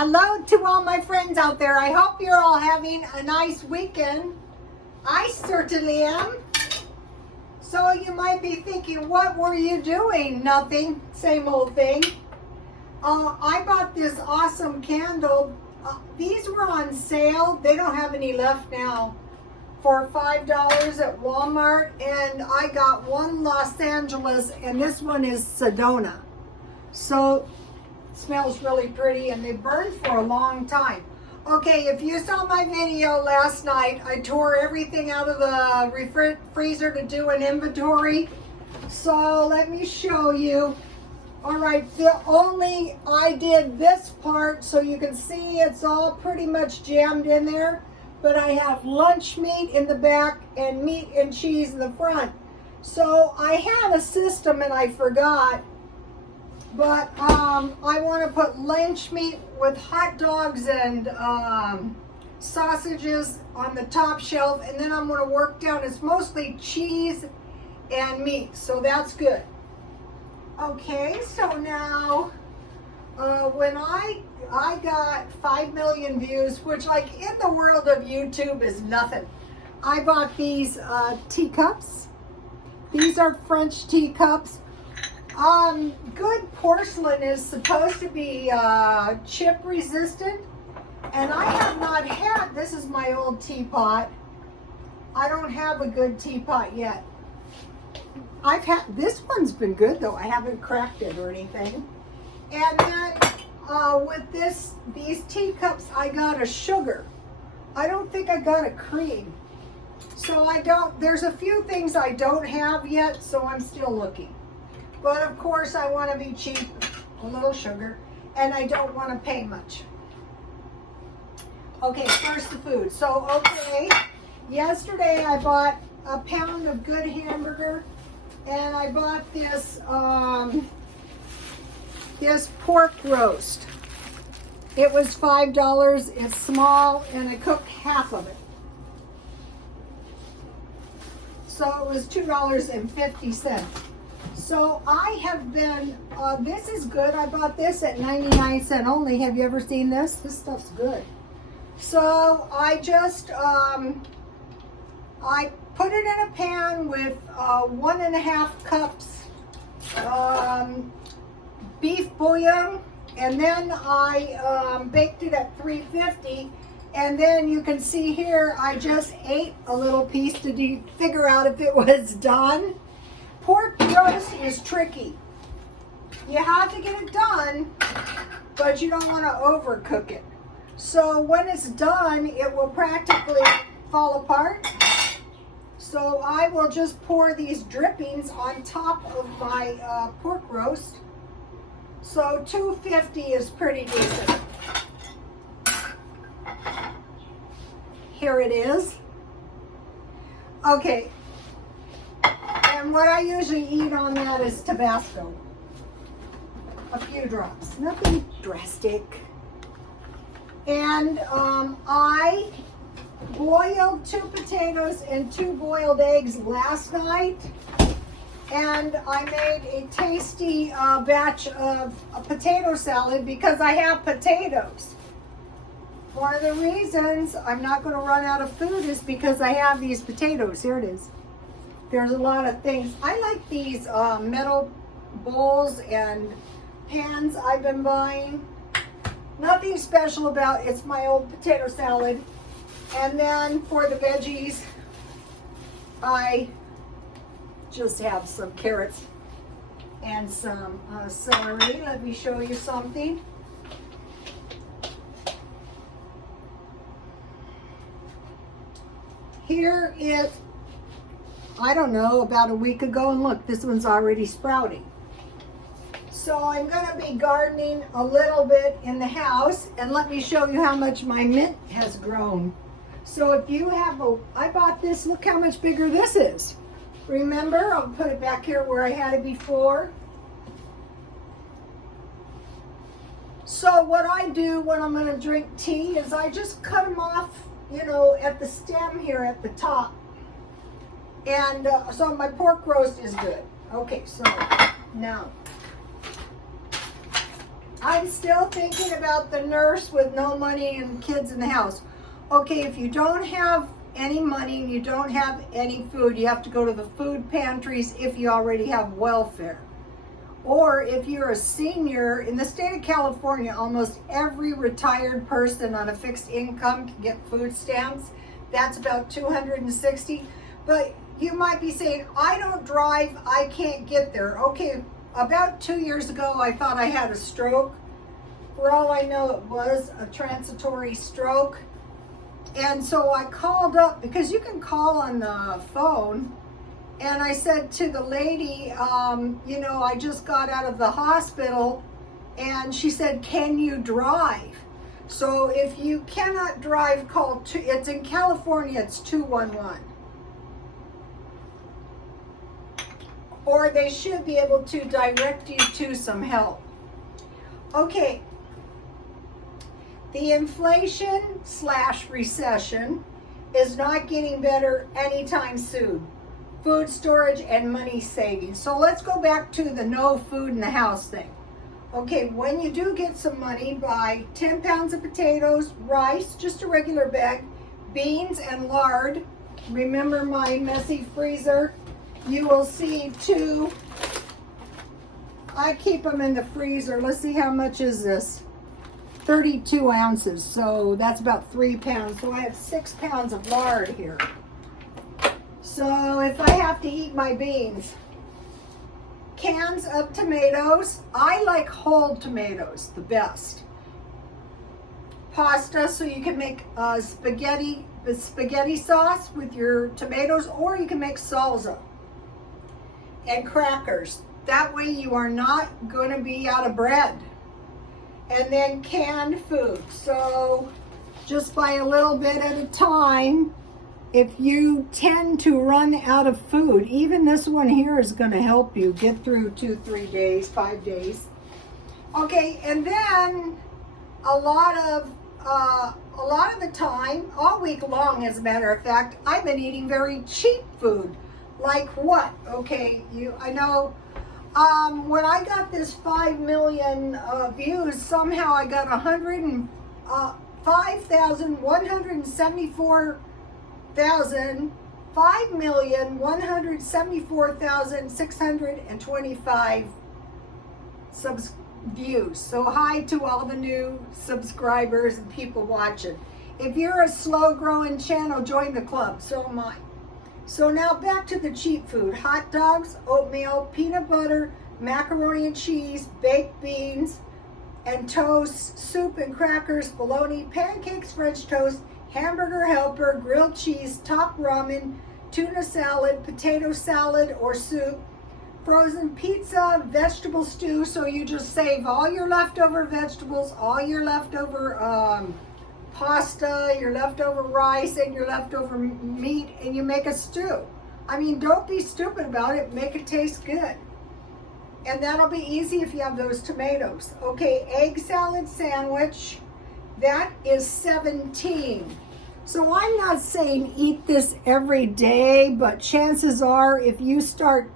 Hello to all my friends out there. I hope you're all having a nice weekend. I certainly am. So you might be thinking, what were you doing? Nothing. Same old thing. I bought this awesome candle. These were on sale. They don't have any left now. For $5 at Walmart. And I got one Los Angeles, and this one is Sedona. So smells really pretty, and they burn for a long time. Okay, if you saw my video last night, I tore everything out of the freezer to do an inventory. So let me show you. All right, I did this part so you can see it's all pretty much jammed in there, but I have lunch meat in the back and meat and cheese in the front. So I had a system and I forgot. But I want to put lunch meat with hot dogs and sausages on the top shelf, and then I'm going to work down. It's mostly cheese and meat, so that's good. Okay, so now when I got 5 million views, which like in the world of YouTube is nothing. I bought these teacups. These are French teacups. Good porcelain is supposed to be chip resistant, and I have not had, this is my old teapot. I don't have a good teapot yet. I've had, this one's been good though. I haven't cracked it or anything. And then with these teacups, I got a sugar. I don't think I got a cream. So there's a few things I don't have yet, so I'm still looking. But of course I want to be cheap, a little sugar, and I don't want to pay much. Okay, first the food. So, okay, yesterday I bought a pound of good hamburger, and I bought this, this pork roast. It was $5, it's small, and I cooked half of it. So it was $2.50. So I have been, this is good. I bought this at 99 cents only. Have you ever seen this? This stuff's good. So I just, I put it in a pan with 1.5 cups beef bouillon, and then I baked it at 350. And then you can see here, I just ate a little piece to figure out if it was done. Pork roast is tricky. You have to get it done, but you don't want to overcook it. So when it's done, it will practically fall apart. So I will just pour these drippings on top of my pork roast. So $2.50 is pretty decent. Here it is. Okay. And what I usually eat on that is Tabasco. A few drops, nothing drastic. And I boiled 2 potatoes and 2 boiled eggs last night. And I made a tasty batch of a potato salad because I have potatoes. One of the reasons I'm not going to run out of food is because I have these potatoes. Here it is. There's a lot of things. I like these metal bowls and pans I've been buying. Nothing special about it. It's my old potato salad. And then for the veggies, I just have some carrots and some celery. Let me show you something. Here is, I don't know, about a week ago, and look, this one's already sprouting. So I'm going to be gardening a little bit in the house, and let me show you how much my mint has grown. So if you have I bought this, look how much bigger this is. Remember, I'll put it back here where I had it before. So what I do when I'm going to drink tea is I just cut them off, you know, at the stem here at the top. And so my pork roast is good. Okay, so now I'm still thinking about the nurse with no money and kids in the house. Okay, if you don't have any money and you don't have any food, you have to go to the food pantries if you already have welfare. Or if you're a senior, in the state of California, almost every retired person on a fixed income can get food stamps. That's about $260. But you might be saying, I don't drive, I can't get there. Okay, about 2 years ago, I thought I had a stroke. For all I know, it was a transitory stroke. And so I called up, because you can call on the phone, and I said to the lady, you know, I just got out of the hospital, and she said, can you drive? So if you cannot drive, call, it's in California, it's 211. Or they should be able to direct you to some help. Okay. The inflation / recession is not getting better anytime soon. Food storage and money saving. So let's go back to the no food in the house thing. Okay, when you do get some money, buy 10 pounds of potatoes, rice, just a regular bag, beans and lard. Remember my messy freezer? You will see two. I keep them in the freezer. Let's see, how much is this? 32 ounces, so that's about 3 pounds. So I have 6 pounds of lard here. So if I have to eat my beans, cans of tomatoes. I like whole tomatoes, the best. Pasta, so you can make spaghetti sauce with your tomatoes, or you can make salsa. And crackers. That way you are not going to be out of bread. And then canned food. So just buy a little bit at a time. If you tend to run out of food, even this one here is going to help you get through 2, 3 days, 5 days. Okay, and then a lot of the time, all week long, as a matter of fact, I've been eating very cheap food. Like what? Okay, I know. When I got this 5 million views, somehow I got 5,174,625 views. So hi to all the new subscribers and people watching. If you're a slow growing channel, join the club. So am I. So now back to the cheap food. Hot dogs, oatmeal, peanut butter, macaroni and cheese, baked beans and toast, soup and crackers, bologna, pancakes, French toast, hamburger helper, grilled cheese, top ramen, tuna salad, potato salad or soup, frozen pizza, vegetable stew. So you just save all your leftover vegetables, all your leftover pasta, your leftover rice, and your leftover meat, and you make a stew. I mean, don't be stupid about it. Make it taste good. And that'll be easy if you have those tomatoes. Okay, egg salad sandwich. That is 17. So I'm not saying eat this every day, but chances are if you start,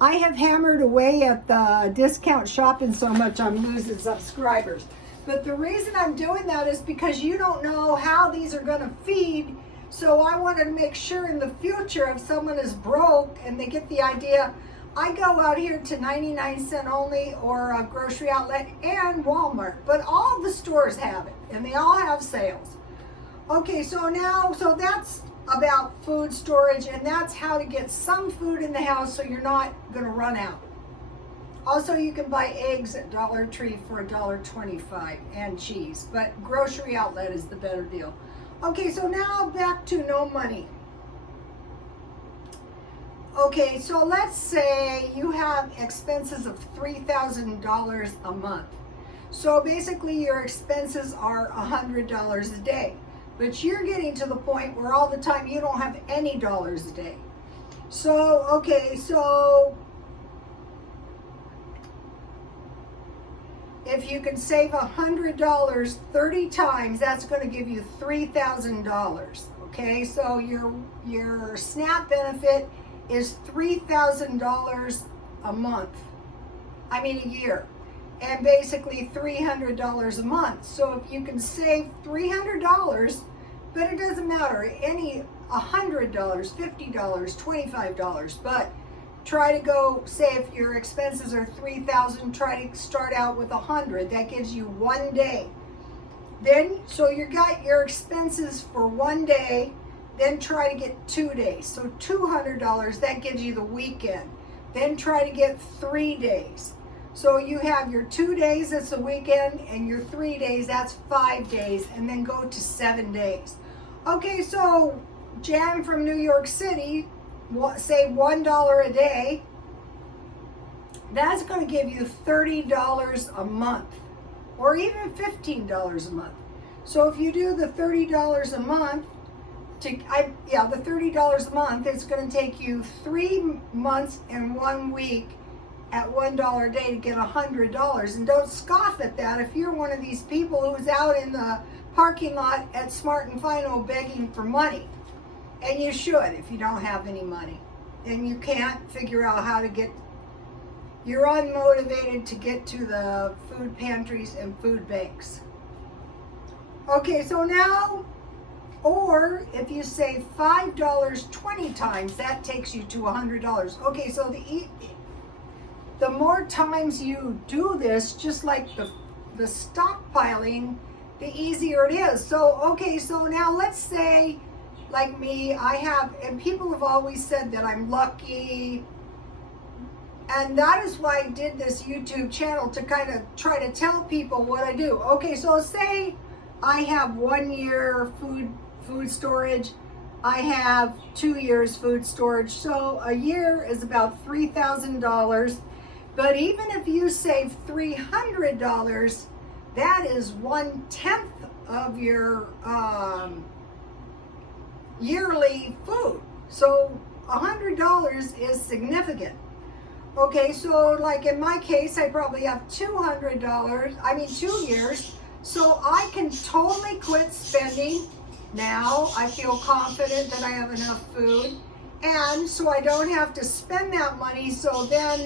I have hammered away at the discount shopping so much I'm losing subscribers. But the reason I'm doing that is because you don't know how these are going to feed. So I wanted to make sure in the future if someone is broke and they get the idea, I go out here to 99-cent only or a grocery outlet and Walmart. But all the stores have it and they all have sales. Okay, so that's about food storage, and that's how to get some food in the house so you're not going to run out. Also, you can buy eggs at Dollar Tree for $1.25 and cheese, but grocery outlet is the better deal. Okay, so now back to no money. Okay, so let's say you have expenses of $3,000 a month. So basically your expenses are $100 a day. But you're getting to the point where all the time you don't have any dollars a day. So, okay, so if you can save $100 30 times, that's going to give you $3,000. Okay, so your SNAP benefit is $3,000 a month. I mean a year. and basically $300 a month. So if you can save $300, but it doesn't matter, any $100, $50, $25, but try to go, say if your expenses are $3,000, try to start out with $100. That gives you 1 day. Then, so you got your expenses for 1 day, then try to get 2 days. So $200, that gives you the weekend. Then try to get 3 days. So you have your 2 days, that's the weekend, and your 3 days, that's 5 days, and then go to 7 days. Okay, so Jan from New York City, say $1 a day, that's going to give you $30 a month, or even $15 a month. So if you do the $30 a month, the $30 a month, it's going to take you 3 months and 1 week at $1 a day to get $100. And don't scoff at that. If you're one of these people who's out in the parking lot at Smart and Final begging for money, and you should if you don't have any money, and you can't figure out how to get, you're unmotivated to get to the food pantries and food banks. Okay, so now, or if you save $5 20 times, that takes you to $100. Okay, so the more times you do this, just like the stockpiling, the easier it is. So, okay, so now let's say, like me, and people have always said that I'm lucky, and that is why I did this YouTube channel, to kind of try to tell people what I do. Okay, so say I have 1 year food storage, I have 2 years food storage, so a year is about $3,000. But even if you save $300, that is 1/10 of your yearly food. So $100 is significant. Okay, so like in my case, I probably have $200, 2 years. So I can totally quit spending now. I feel confident that I have enough food. And so I don't have to spend that money. So then,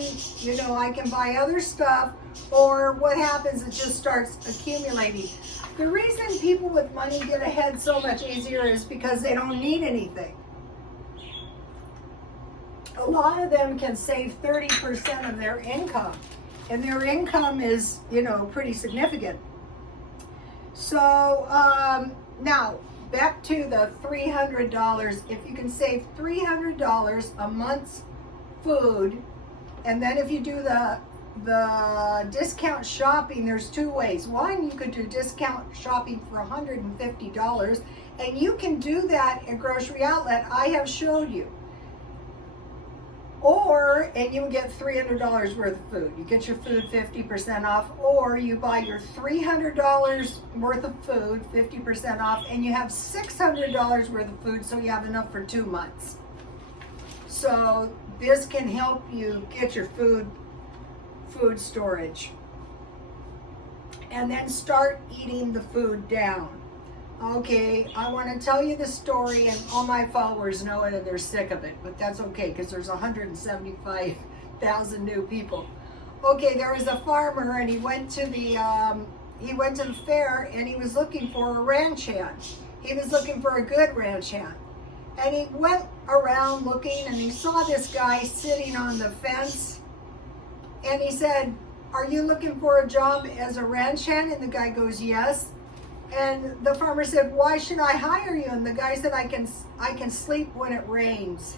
I can buy other stuff, or what happens, it just starts accumulating. The reason people with money get ahead so much easier is because they don't need anything. A lot of them can save 30% of their income, and their income is, pretty significant. So now back to the $300. If you can save $300 a month's food, and then if you do the discount shopping, there's 2 ways. One, you could do discount shopping for $150, and you can do that at Grocery Outlet. I have showed you. And you get $300 worth of food. You get your food 50% off, or you buy your $300 worth of food 50% off, and you have $600 worth of food, so you have enough for 2 months. So this can help you get your food storage, and then start eating the food down. Okay, I want to tell you the story, and all my followers know it and they're sick of it, but that's okay because there's 175,000 new people. Okay, there was a farmer, and he went to the fair, and he was looking for a ranch hand. He was looking for a good ranch hand, and he went around looking, and he saw this guy sitting on the fence, and he said, "Are you looking for a job as a ranch hand?" And the guy goes, "Yes." And the farmer said, "Why should I hire you?" And the guy said, I can sleep when it rains."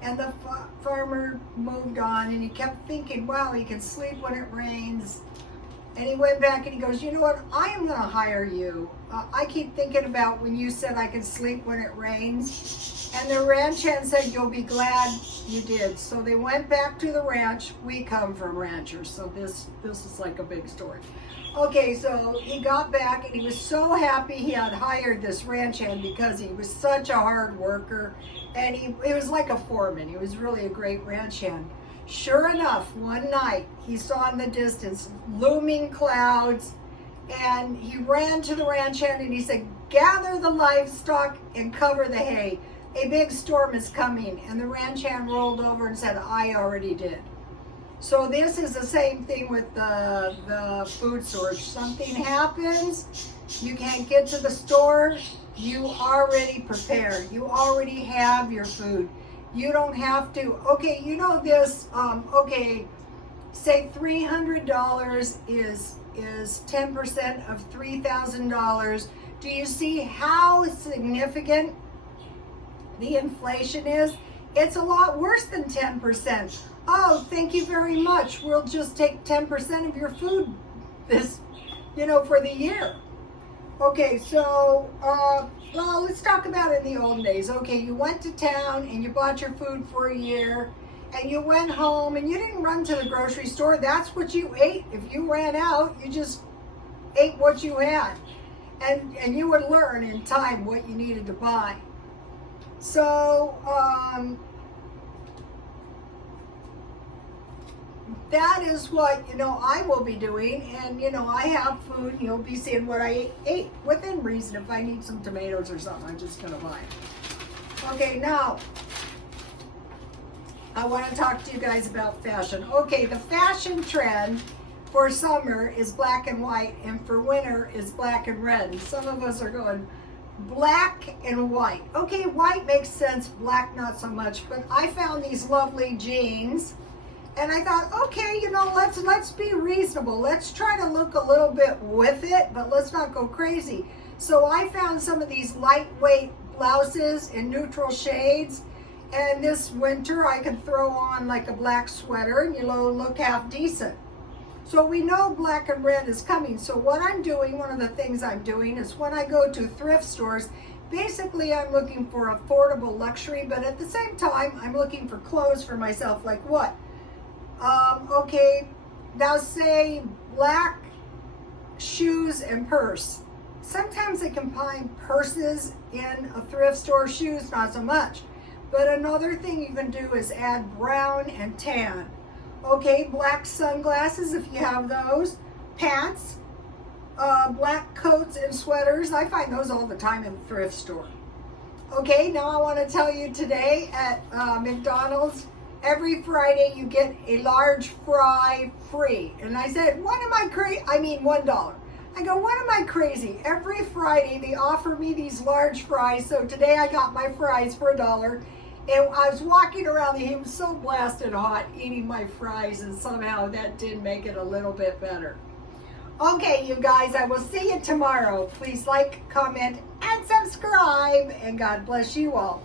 And the farmer moved on, and he kept thinking, wow, he can sleep when it rains. And he went back and he goes, "You know what? I am going to hire you. I keep thinking about when you said I can sleep when it rains." And the ranch hand said, "You'll be glad you did." So they went back to the ranch. We come from ranchers, so this is like a big story. Okay, so he got back, and he was so happy he had hired this ranch hand because he was such a hard worker, and he was like a foreman. He was really a great ranch hand. Sure enough, one night he saw in the distance looming clouds, and he ran to the ranch hand and he said, "Gather the livestock and cover the hay. A big storm is coming." And the ranch hand rolled over and said, "I already did." So this is the same thing with the food source. Something happens, you can't get to the store, you already prepared. You already have your food. You don't have to, okay, you know this, okay, say $300 is 10% of $3,000. Do you see how significant the inflation is? It's a lot worse than 10%. Oh, thank you very much. We'll just take 10% of your food this, for the year. Okay, so, well, let's talk about it in the old days. Okay, you went to town and you bought your food for a year and you went home and you didn't run to the grocery store. That's what you ate. If you ran out, you just ate what you had. And you would learn in time what you needed to buy. So, that is what, I will be doing. And, I have food and you'll be seeing what I ate within reason. If I need some tomatoes or something, I'm just going to buy it. Okay, now, I want to talk to you guys about fashion. Okay, the fashion trend for summer is black and white, and for winter is black and red. And some of us are going black and white. Okay, white makes sense, black not so much. But I found these lovely jeans, and I thought, okay, let's be reasonable. Let's try to look a little bit with it, but let's not go crazy. So I found some of these lightweight blouses in neutral shades. And this winter I can throw on like a black sweater and look half decent. So we know black and red is coming. So what I'm doing, one of the things I'm doing is when I go to thrift stores, basically I'm looking for affordable luxury, but at the same time, I'm looking for clothes for myself. Like what? Okay, now say black shoes and purse. Sometimes I can find purses in a thrift store, shoes not so much. But another thing you can do is add brown and tan. Okay, black sunglasses if you have those. Pants, black coats and sweaters. I find those all the time in the thrift store. Okay, now I want to tell you today at McDonald's, every Friday you get a large fry free. And I said, what am I crazy? I mean $1. I go, what am I crazy? Every Friday they offer me these large fries. So today I got my fries for $1. And I was walking around, it was so blasted hot eating my fries, and somehow that did make it a little bit better. Okay, you guys, I will see you tomorrow. Please like, comment, and subscribe, and God bless you all.